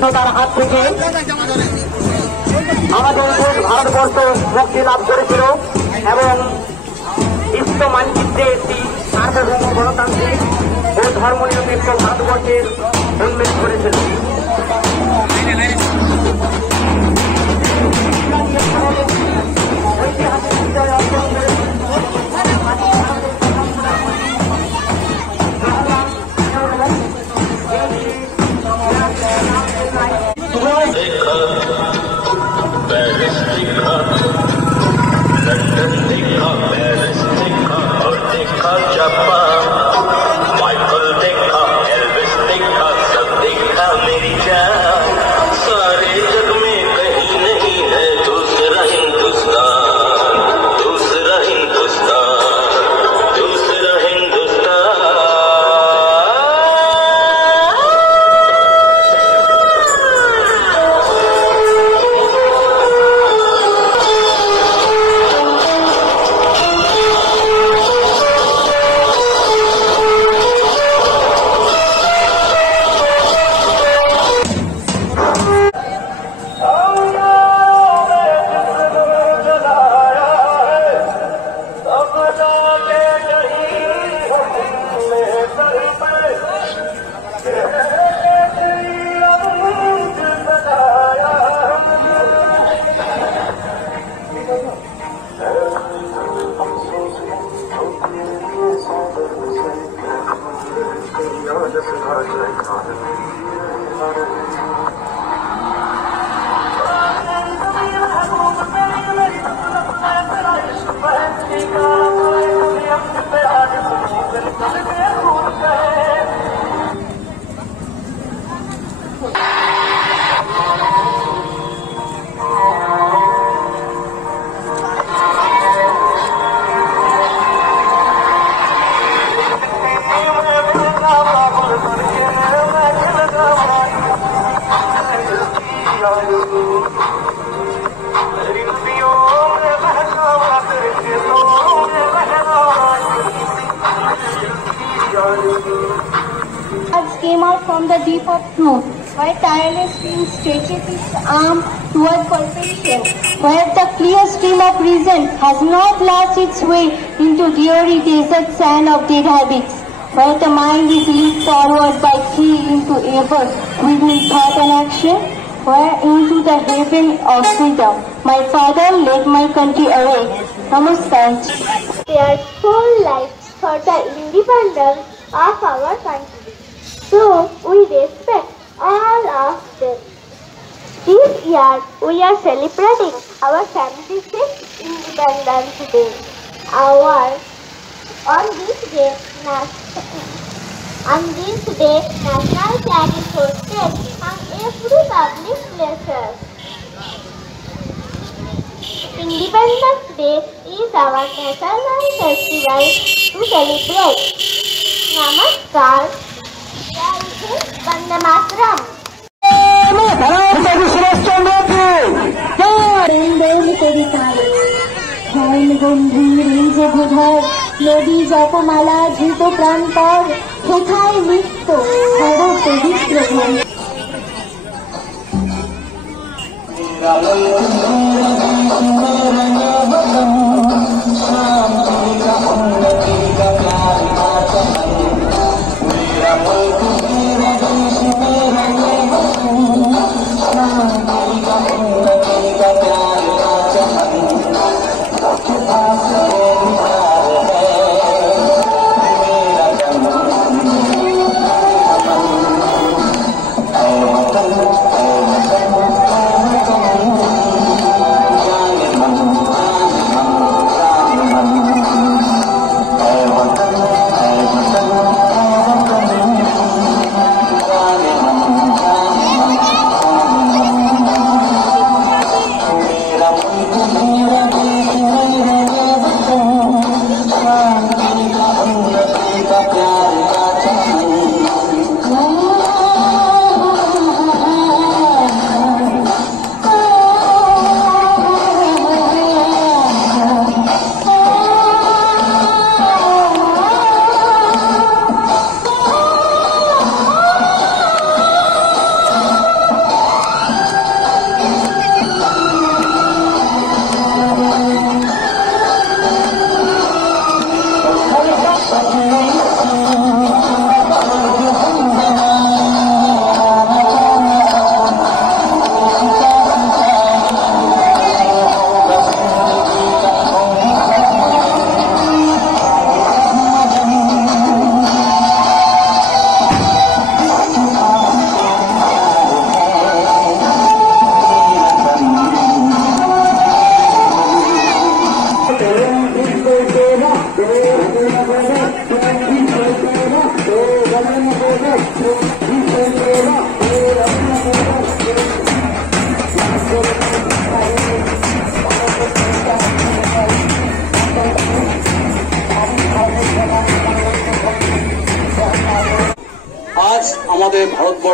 তার হাত থেকে আমাদের দেশ ভারতবর্ষ মুক্তি লাভ করেছিল এবং বিশ্ব মানচিত্রে একটি সার্বভৌম গণতান্ত্রিক ও ধর্মনিরপেক্ষ ভারতবর্ষের উন্মেষ করেছিল। ঐতিহাসিক বিজয় অর্জন করে came out from the deep of truth, where tireless stream stretches its arm toward perfection, where the clear stream of reason has not lost its way into dreary desert sand of dead habits, where the mind is leaped forward by key into ever within thought and action, where into the heaven of freedom my father led my country away. Namaskar. Their whole lives for the independence of our country. So we respect all of them. This year we are celebrating our 76th Independence Day. On this day, national flag is hosted on every public places. Independence Day is our national festival to celebrate. Namaskar. Vande Mataram. নদী জপমালা ধৃত প্রান্তর কোথায় নিত্য হর পবিত্র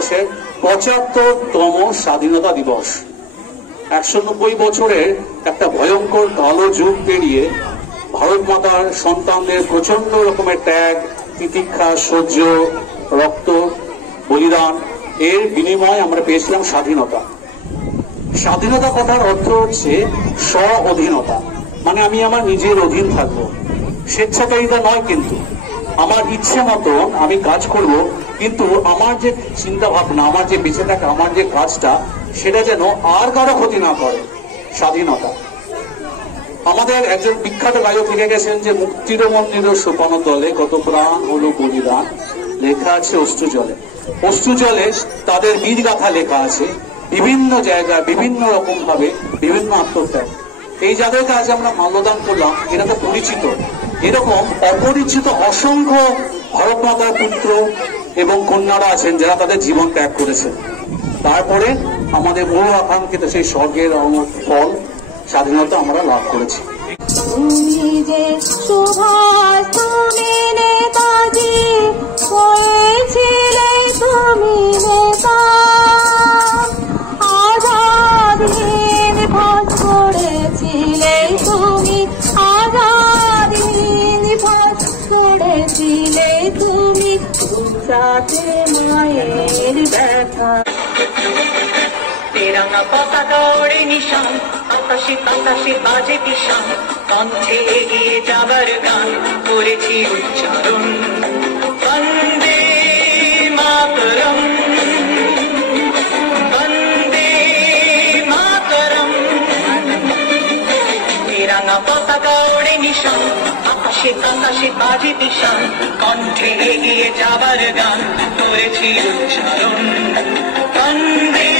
ভারতবর্ষের ৭৫তম স্বাধীনতা দিবস। ১৯০ বছরের একটা ভয়ঙ্কর কালো যুগ পেরিয়ে ভারত মাতার সন্তানদের প্রচন্ড রকমের ত্যাগ, তিতিক্ষা, সহ্য, রক্ত, বলিদান এর বিনিময়ে আমরা পেয়েছিলাম স্বাধীনতা। স্বাধীনতা কথার অর্থ হচ্ছে স্ব-অধীনতা, মানে আমি আমার নিজের অধীন থাকবো। স্বেচ্ছাচারিতা নয়, কিন্তু আমার ইচ্ছে মতন আমি কাজ করব, কিন্তু আমার যে চিন্তা ভাবনা, আমার যে বেঁচে থাকা, আমার যে কাজটা, সেটা যেন আর কারো ক্ষতি না করে। স্বাধীনতা। আমাদের একজন বিখ্যাত গায়ক লিখে গেছেন যে মুক্তির মন্দির সোপান দলে কত প্রাণ হলো বলিদান, লেখা আছে অশ্রু জলে। অশ্রু জলে তাদের বীর গাথা লেখা আছে, বিভিন্ন জায়গায় বিভিন্ন রকম ভাবে বিভিন্ন আত্মত্যাগ। এই যাদেরকে আজ আমরা মাল্যদান করলাম এরা তো পরিচিত, এরকম অপরিচিত অসংখ্য ভারত মাতার পুত্র এবং কন্যারা আছেন যারা তাদের জীবন ত্যাগ করেছেন। তারপরে আমাদের বহু আকাঙ্ক্ষিত সেই স্বর্গের ফল স্বাধীনতা আমরা লাভ করেছি। তুমি যে সুভাষ, তুমি নেতাজি হয়েছিলে, তুমি নেতা আজাদ হিন্দ ফৌজ করেছিলে, তুমি আজাদ হিন্দ ফৌজ করেছিলে, তুমি সাথে মায়ের ব্যথা। তেরঙ্গা পতাকা ওড়ে নিশান, আকাশে বাতাসে বাজে পিশান, কণ্ঠে এগিয়ে যাবার গান করেছি উচ্চারণ। বন্দে মাতরম, বন্দে মাতরম। তেরঙ্গা পতাকা ওড়ে নিশান, আকাশে বাতাসে বাজে পিশান, কণ্ঠে এগিয়ে যাবার গান করেছি উচ্চারণ। বন্দে